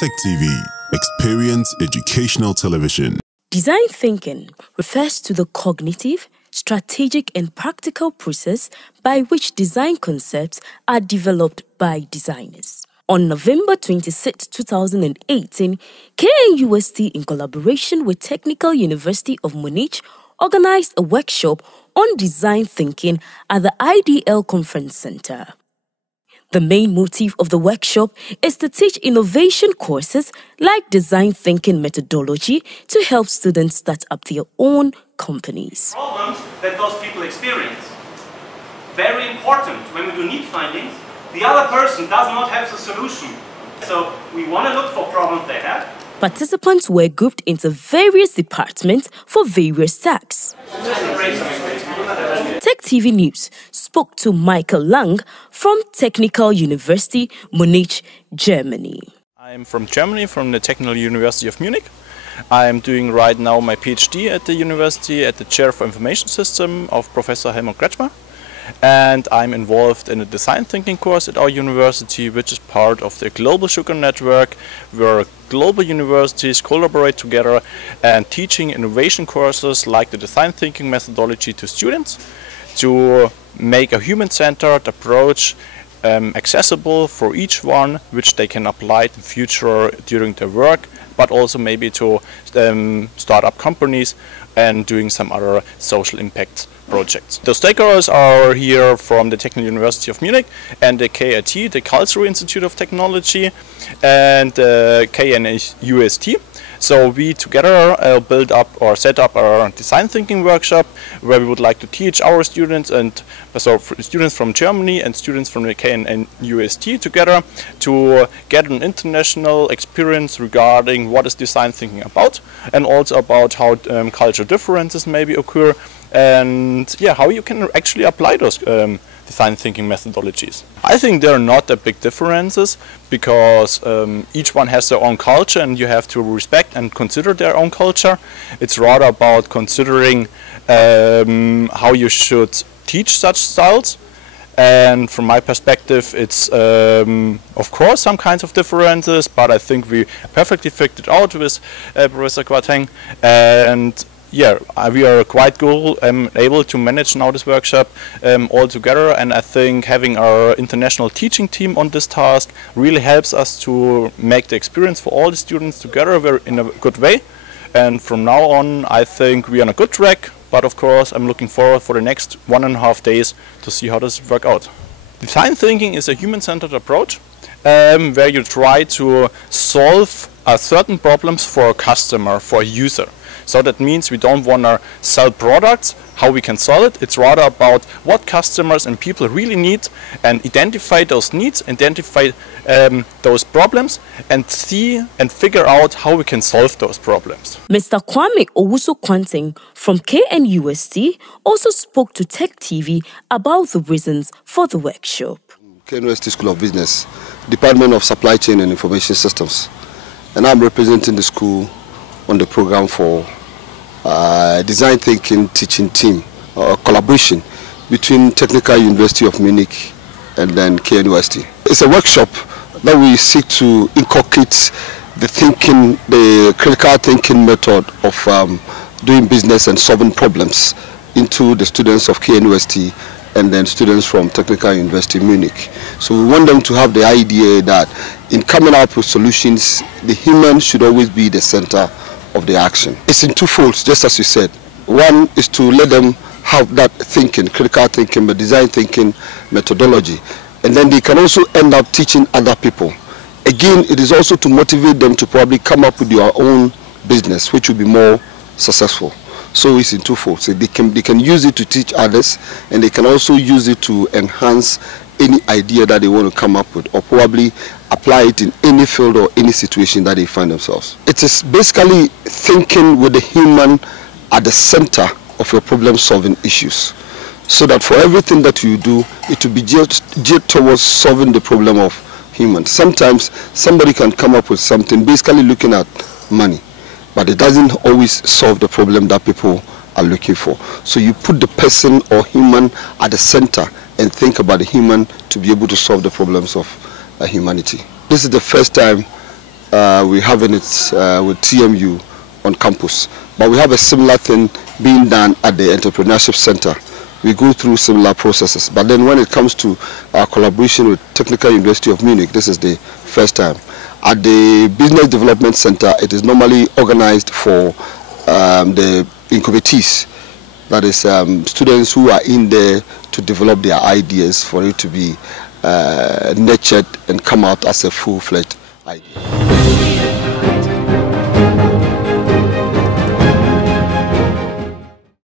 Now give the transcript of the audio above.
KNUST-TEK TV. Experience educational television. Design thinking refers to the cognitive, strategic and practical process by which design concepts are developed by designers. On November 26, 2018, KNUST, in collaboration with Technical University of Munich, organized a workshop on design thinking at the IDL Conference Center. The main motive of the workshop is to teach innovation courses like design thinking methodology to help students start up their own companies. Problems that those people experience. Very important when we do need findings, the other person does not have the solution. So we want to look for problems they have. Participants were grouped into various departments for various tasks. Tech TV News spoke to Michael Lang from Technical University, Munich, Germany. I'm from Germany, from the Technical University of Munich. I'm doing right now my PhD at the university at the Chair for Information System of Professor Helmut Kretschmer. And I'm involved in a design thinking course at our university, which is part of the Global Sugar Network, where global universities collaborate together and teaching innovation courses like the design thinking methodology to students to make a human-centered approach accessible for each one, which they can apply in the future during their work, but also maybe to start up companies and doing some other social impact projects. The stakeholders are here from the Technical University of Munich and the KIT, the Karlsruhe Institute of Technology, and the KNUST. So we together build up or set up our design thinking workshop where we would like to teach our students, and so students from Germany and students from the KNUST together to get an international experience regarding what is design thinking about, and also about how cultural differences maybe occur, and yeah, how you can actually apply those design thinking methodologies. I think there are not that big differences because each one has their own culture and you have to respect and consider their own culture. It's rather about considering how you should teach such styles. And from my perspective, it's of course some kinds of differences, but I think we perfectly figured it out with Professor Quateng. And yeah, we are quite good, able to manage now this workshop all together, and I think having our international teaching team on this task really helps us to make the experience for all the students together in a good way. And from now on, I think we are on a good track, but of course I'm looking forward for the next 1.5 days to see how this works out. Design thinking is a human-centered approach where you try to solve certain problems for a customer, for a user. So that means we don't want to sell products, how we can sell it. It's rather about what customers and people really need, and identify those needs, identify those problems, and see and figure out how we can solve those problems. Mr. Kwame Owusu-Quanting from KNUST also spoke to Tech TV about the reasons for the workshop. KNUST School of Business, Department of Supply Chain and Information Systems, and I'm representing the school on the program for design thinking teaching team collaboration between Technical University of Munich and then KNUST. It's a workshop that we seek to inculcate the critical thinking method of doing business and solving problems into the students of KNUST and then students from Technical University of Munich. So we want them to have the idea that in coming up with solutions, the human should always be the center of the action. It's in two folds, just as you said. One is to let them have that thinking, critical thinking, but design thinking methodology. And then they can also end up teaching other people. Again, it is also to motivate them to probably come up with their own business, which will be more successful. So it's in two folds. So they can use it to teach others, and they can also use it to enhance any idea that they want to come up with, or probably apply it in any field or any situation that they find themselves. It is basically thinking with the human at the center of your problem-solving issues, so that for everything that you do, it will be geared towards solving the problem of humans. Sometimes somebody can come up with something basically looking at money, but it doesn't always solve the problem that people are looking for. So you put the person or human at the center and think about the human to be able to solve the problems of humanity. This is the first time we have it with TMU on campus. But we have a similar thing being done at the Entrepreneurship Center. We go through similar processes. But then when it comes to our collaboration with Technical University of Munich, this is the first time. At the Business Development Center, it is normally organized for the incubatees. That is students who are in there to develop their ideas for it to be nurtured and come out as a full-fledged idea.